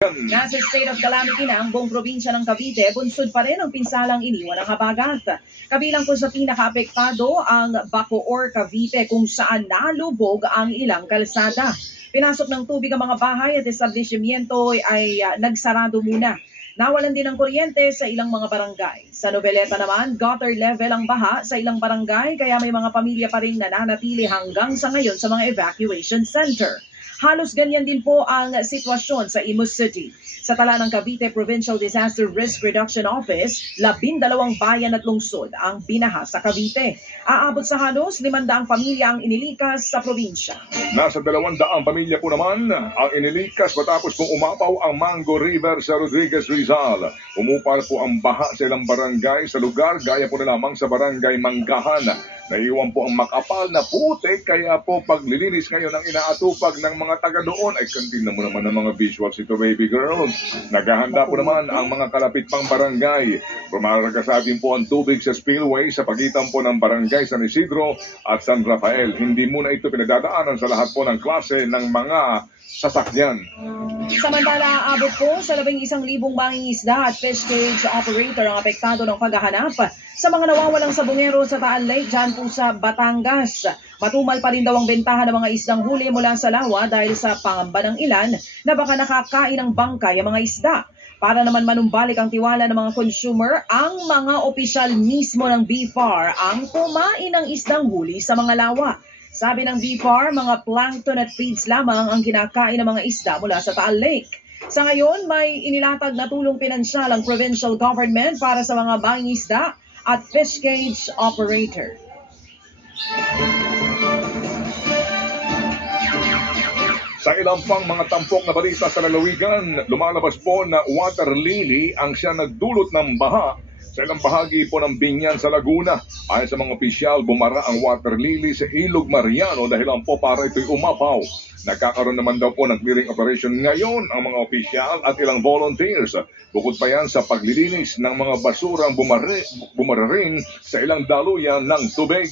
Nasa state of calamity na ang buong probinsya ng Cavite, bunsod pa rin ang pinsalang iniwan ng habagat. Kabilang po sa pinakaapektado ang Bacoor, Cavite, kung saan nalubog ang ilang kalsada. Pinasok ng tubig ang mga bahay at establishmento ay nagsarado muna. Nawalan din ng kuryente sa ilang mga barangay. Sa Noveleta naman, gutter level ang baha sa ilang barangay kaya may mga pamilya pa rin nananatili hanggang sa ngayon sa mga evacuation center. Halos ganyan din po ang sitwasyon sa Imus City. Sa tala ng Cavite Provincial Disaster Risk Reduction Office, 12 bayan at lungsod ang binaha sa Cavite. Aabot sa halos 500 pamilya ang inilikas sa probinsya. Nasa 200 pamilya po naman ang inilikas matapos pong umapaw ang Mango River sa Rodriguez, Rizal. Umupal po ang baha sa ilang barangay sa lugar gaya po na lamang sa barangay Manggahan. Naiwan po ang makapal na putik kaya po paglilinis ngayon ang inaatupag ng mga taga doon. Ay kantina mo naman ng mga visuals ito, baby girl. Naghahanda po naman ang mga kalapit pang barangay. Pumaragasatin po ang tubig sa spillway sa pagitan po ng barangay San Isidro at San Rafael. Hindi muna ito pinagdadaanan sa lahat po ng klase ng mga sasakyan. Samantala, abot po sa 11,000 mangingisda at fish cage operator ang apektado ng paghahanap sa mga nawawalang sabungero sa Taal Lake dyan po sa Batangas. Matumal pa rin daw ang bentahan ng mga isdang huli mula sa lawa dahil sa pangamba ng ilan na baka nakakain ng bangkay ang mga isda. Para naman manumbalik ang tiwala ng mga consumer, ang mga opisyal mismo ng BFAR ang kumain ng isdang huli sa mga lawa. Sabi ng BFAR, mga plankton at feeds lamang ang kinakain ng mga isda mula sa Taal Lake. Sa ngayon, may inilatag na tulong pinansyal ang provincial government para sa mga mangingisda at fish cage operator. Sa ilang pang mga tampok na balita sa lalawigan, lumalabas po na water lily ang siya nagdulot ng baha sa ilang bahagi po ng Binyan sa Laguna. Ayon sa mga opisyal, bumara ang water lily sa Ilog Mariano dahilan po para ito'y umapaw. Nagkakaroon naman daw po ng clearing operation ngayon ang mga opisyal at ilang volunteers. Bukod pa yan sa paglilinis ng mga basurang bumararing sa ilang daluyan ng tubig.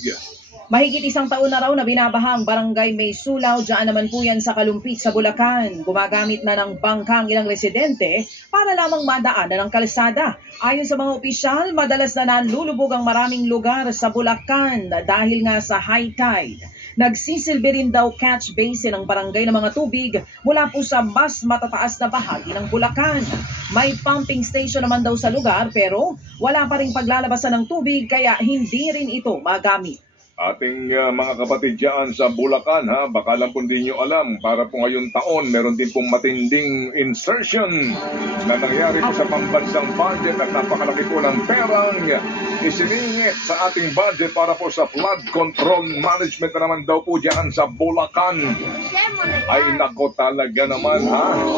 Mahigit isang taon na raw na binabaha ang barangay May Sulaw, dyan naman po yan sa Kalumpit sa Bulacan. Gumagamit na ng bangkang ilang residente para lamang madaanan ng kalsada. Ayon sa mga opisyal, madalas na nalulubog ang maraming lugar sa Bulacan dahil nga sa high tide. Nagsisilbi rin daw catch basin ang barangay ng mga tubig mula po sa mas matataas na bahagi ng Bulacan. May pumping station naman daw sa lugar pero wala pa rin paglalabasan ng tubig kaya hindi rin ito magamit. Ating mga kapatid dyan sa Bulacan, baka lang po hindi nyo alam, para po ngayong taon, meron din pong matinding insertion na nangyari po sa pambansang budget at napakalaki po ng perang isiningit sa ating budget para po sa flood control management na naman daw po dyan sa Bulacan. Ay nako talaga naman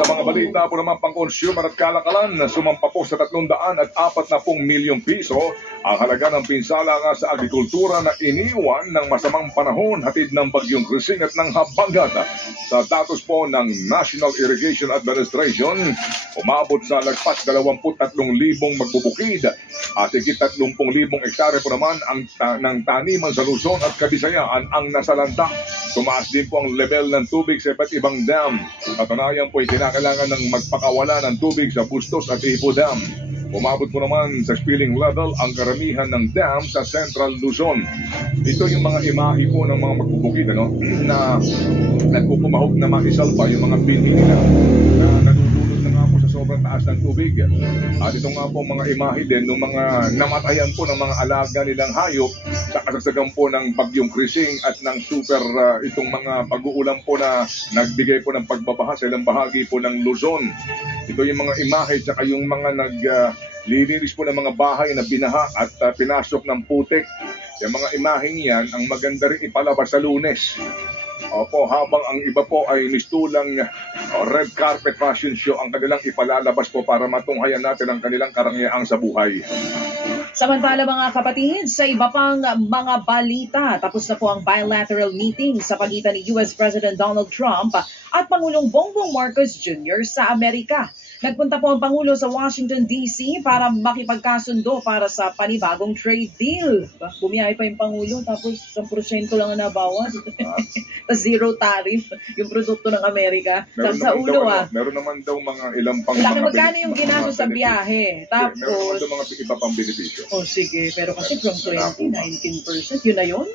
sa mga balita po naman pang consumer at kalakalan, sumampa po sa 340 milyong piso ang halaga ng pinsala nga sa agrikultura na iniwan ng masamang panahon hatid ng bagyong Krising at ng habagat. Sa datos po ng National Irrigation Administration, umabot sa lagpas 23,000 magbubukid at higit 30,000 hektare po naman ng taniman sa Luzon at Kabisayaan ang nasalanta. Tumaas din po ang level ng tubig sa iba't ibang dam. Katunayan po ay kinakailangan ng magpakawala ng tubig sa Bustos at Ipo Dam. Umabot po naman sa spilling level ang karamihan ng dam sa Central Luzon. Ito yung mga imahe po ng mga magbubukid na nagpupumahog na maisalba yung mga binhi nila na nadudulot na nga po sa sobrang taas ng tubig. At ito nga po mga imahe din ng mga namatayan po ng mga alaga nilang hayop sa kasagsagan po ng bagyong Krising at ng super itong mga pag-uulan po na nagbigay po ng pagbabaha sa ilang bahagi po ng Luzon. Ito yung mga imahe at yung mga naglilinis po ng mga bahay na binaha at pinasok ng putik. Yung mga imaheng yan, ang maganda rin ipalabas sa Lunes. Opo, habang ang iba po ay mistulang red carpet fashion show ang kanilang ipalalabas po para matunghayan natin ang kanilang karangyaan sa buhay. Samantala mga kapatid, sa iba pang mga balita, tapos na po ang bilateral meeting sa pagitan ni US President Donald Trump at Pangulong Bongbong Marcos Jr. sa Amerika. Nagpunta po ang Pangulo sa Washington DC para makipagkasundo para sa panibagong trade deal. Bumiyahe pa yung Pangulo tapos 1% lang ang nabawas. Tapos zero tariff yung produkto ng Amerika. Sa ulo Meron naman daw mga ilang pang Laki mga magkano yung ginastos sa biyahe. Meron naman Tapos, daw mga iba pang benepisyo. sige, pero kasi from 20, 19%, yun na yun?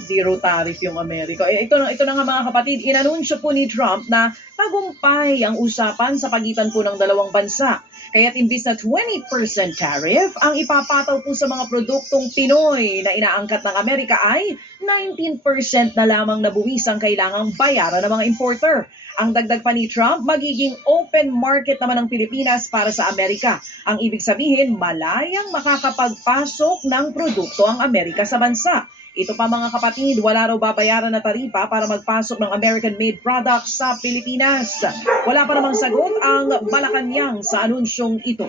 Zero tariff yung Amerika. Ito na nga mga kapatid, inanunsyo po ni Trump na tagumpay ang usapan sa pagitan po ng dalawang bansa. Kaya't imbis na 20% tariff, ang ipapataw po sa mga produktong Pinoy na inaangkat ng Amerika ay 19% na lamang na buwis ang kailangang bayaran ng mga importer. Ang dagdag pa ni Trump, magiging open market naman ang Pilipinas para sa Amerika. Ang ibig sabihin, malayang makakapagpasok ng produkto ang Amerika sa bansa. Ito pa mga kapatid, wala raw babayaran na taripa para magpasok ng American-made products sa Pilipinas. Wala pa namang sagot ang Malacanang sa anunsyong ito.